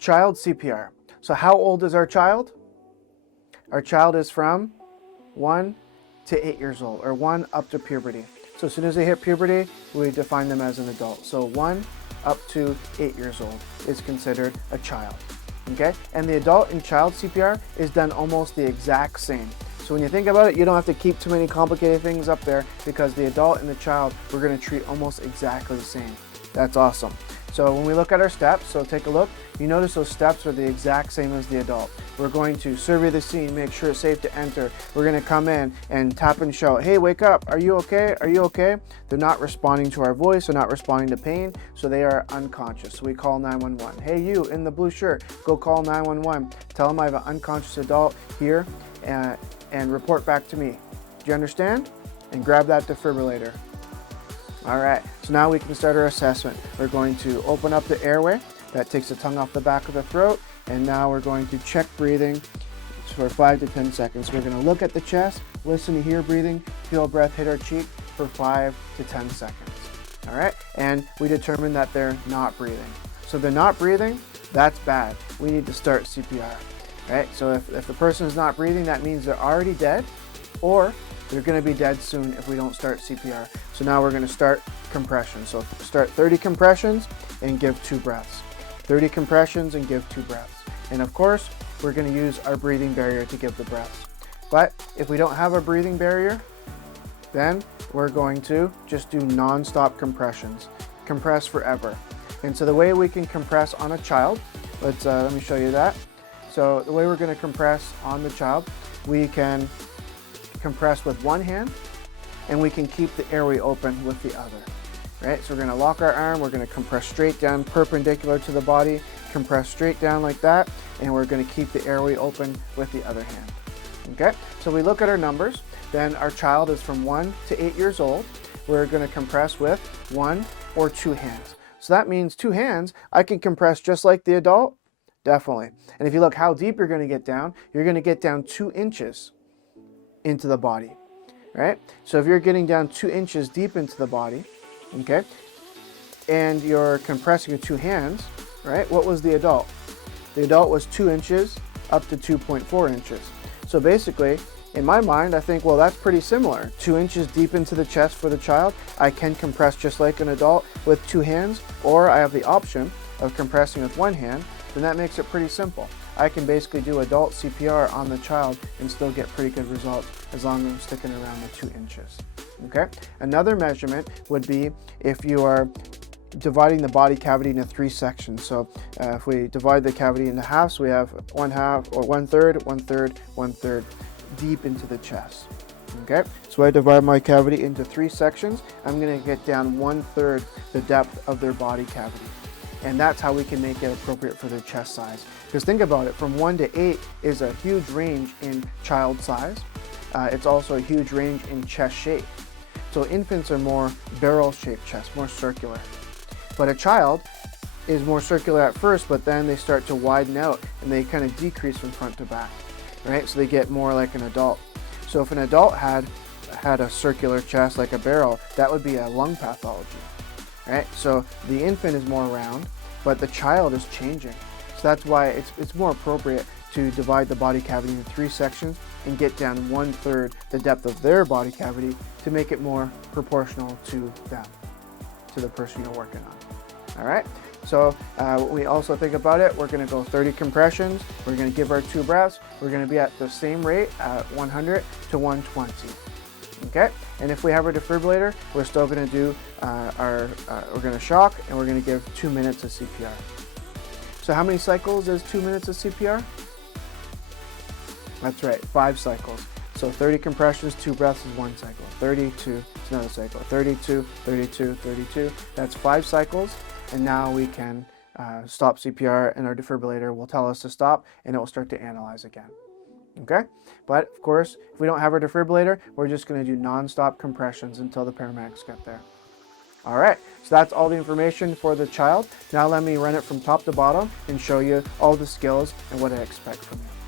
Child CPR. So how old is our child? Our child is from 1 to 8 years old, or 1 up to puberty. So as soon as they hit puberty, we define them as an adult. So 1 up to 8 years old is considered a child. Okay? And the adult and child CPR is done almost the exact same. So when you think about it, you don't have to keep too many complicated things up there, because the adult and the child, we're going to treat almost exactly the same. That's awesome. So when we look at our steps, so take a look, you notice those steps are the exact same as the adult. We're going to survey the scene, make sure it's safe to enter. We're going to come in and tap and shout, hey, wake up, are you okay? Are you okay? They're not responding to our voice, they're not responding to pain, so they are unconscious. So we call 911. Hey, you in the blue shirt, go call 911. Tell them I have an unconscious adult here, and report back to me. Do you understand? And grab that defibrillator. All right, so now we can start our assessment. We're going to open up the airway. That takes the tongue off the back of the throat. And now we're going to check breathing for 5 to 10 seconds. We're going to look at the chest, listen to hear breathing, feel a breath hit our cheek for 5 to 10 seconds. All right, and we determine that they're not breathing. So they're not breathing, that's bad. We need to start CPR. Right? So if the person is not breathing, that means they're already dead, or they're going to be dead soon if we don't start CPR. So now we're going to start compression. So start 30 compressions and give 2 breaths. 30 compressions and give 2 breaths. And of course, we're going to use our breathing barrier to give the breaths. But if we don't have a breathing barrier, then we're going to just do non-stop compressions. Compress forever. And so the way we can compress on a child, let me show you that. So the way we're going to compress on the child, we can compress with one hand, and we can keep the airway open with the other. Right? So we're going to lock our arm, we're going to compress straight down perpendicular to the body, compress straight down like that, and we're going to keep the airway open with the other hand. Okay? So we look at our numbers, then our child is from 1 to 8 years old. We're going to compress with 1 or 2 hands. So that means 2 hands, I can compress just like the adult. Definitely. And if you look how deep you're going to get down 2 inches into the body, right? So if you're getting down 2 inches deep into the body, okay, and you're compressing with 2 hands, right? What was the adult? The adult was 2 inches up to 2.4 inches. So basically, in my mind, I think, well, that's pretty similar. 2 inches deep into the chest for the child, I can compress just like an adult with 2 hands, or I have the option of compressing with 1 hand. Then that makes it pretty simple. I can basically do adult CPR on the child and still get pretty good results as long as I'm sticking around the 2 inches. Okay? Another measurement would be if you are dividing the body cavity into 3 sections. So if we divide the cavity into halves, we have 1/2 or 1/3, 1/3, 1/3 deep into the chest. Okay? So I divide my cavity into 3 sections. I'm going to get down 1/3 the depth of their body cavity. And that's how we can make it appropriate for their chest size. Because think about it, from 1 to 8 is a huge range in child size. It's also a huge range in chest shape. So infants are more barrel-shaped chest, more circular. But a child is more circular at first, but then they start to widen out and they kind of decrease from front to back, right? So they get more like an adult. So if an adult had a circular chest like a barrel, that would be a lung pathology. Right? So the infant is more round, but the child is changing. So that's why it's more appropriate to divide the body cavity into 3 sections and get down 1/3 the depth of their body cavity to make it more proportional to them, to the person you're working on. All right? So when we also think about it, we're going to go 30 compressions. We're going to give our 2 breaths. We're going to be at the same rate at 100 to 120. Okay, and if we have our defibrillator, we're still going to do we're going to shock, and we're going to give 2 minutes of CPR. So how many cycles is 2 minutes of CPR? That's right, 5 cycles. So 30 compressions, 2 breaths is 1 cycle. 32 is another cycle. 32, 32, 32. That's 5 cycles, and now we can stop CPR, and our defibrillator will tell us to stop, and it will start to analyze again. Okay? But of course, if we don't have our defibrillator, we're just going to do non-stop compressions until the paramedics get there. All right, so that's all the information for the child. Now let me run it from top to bottom and show you all the skills and what I expect from you.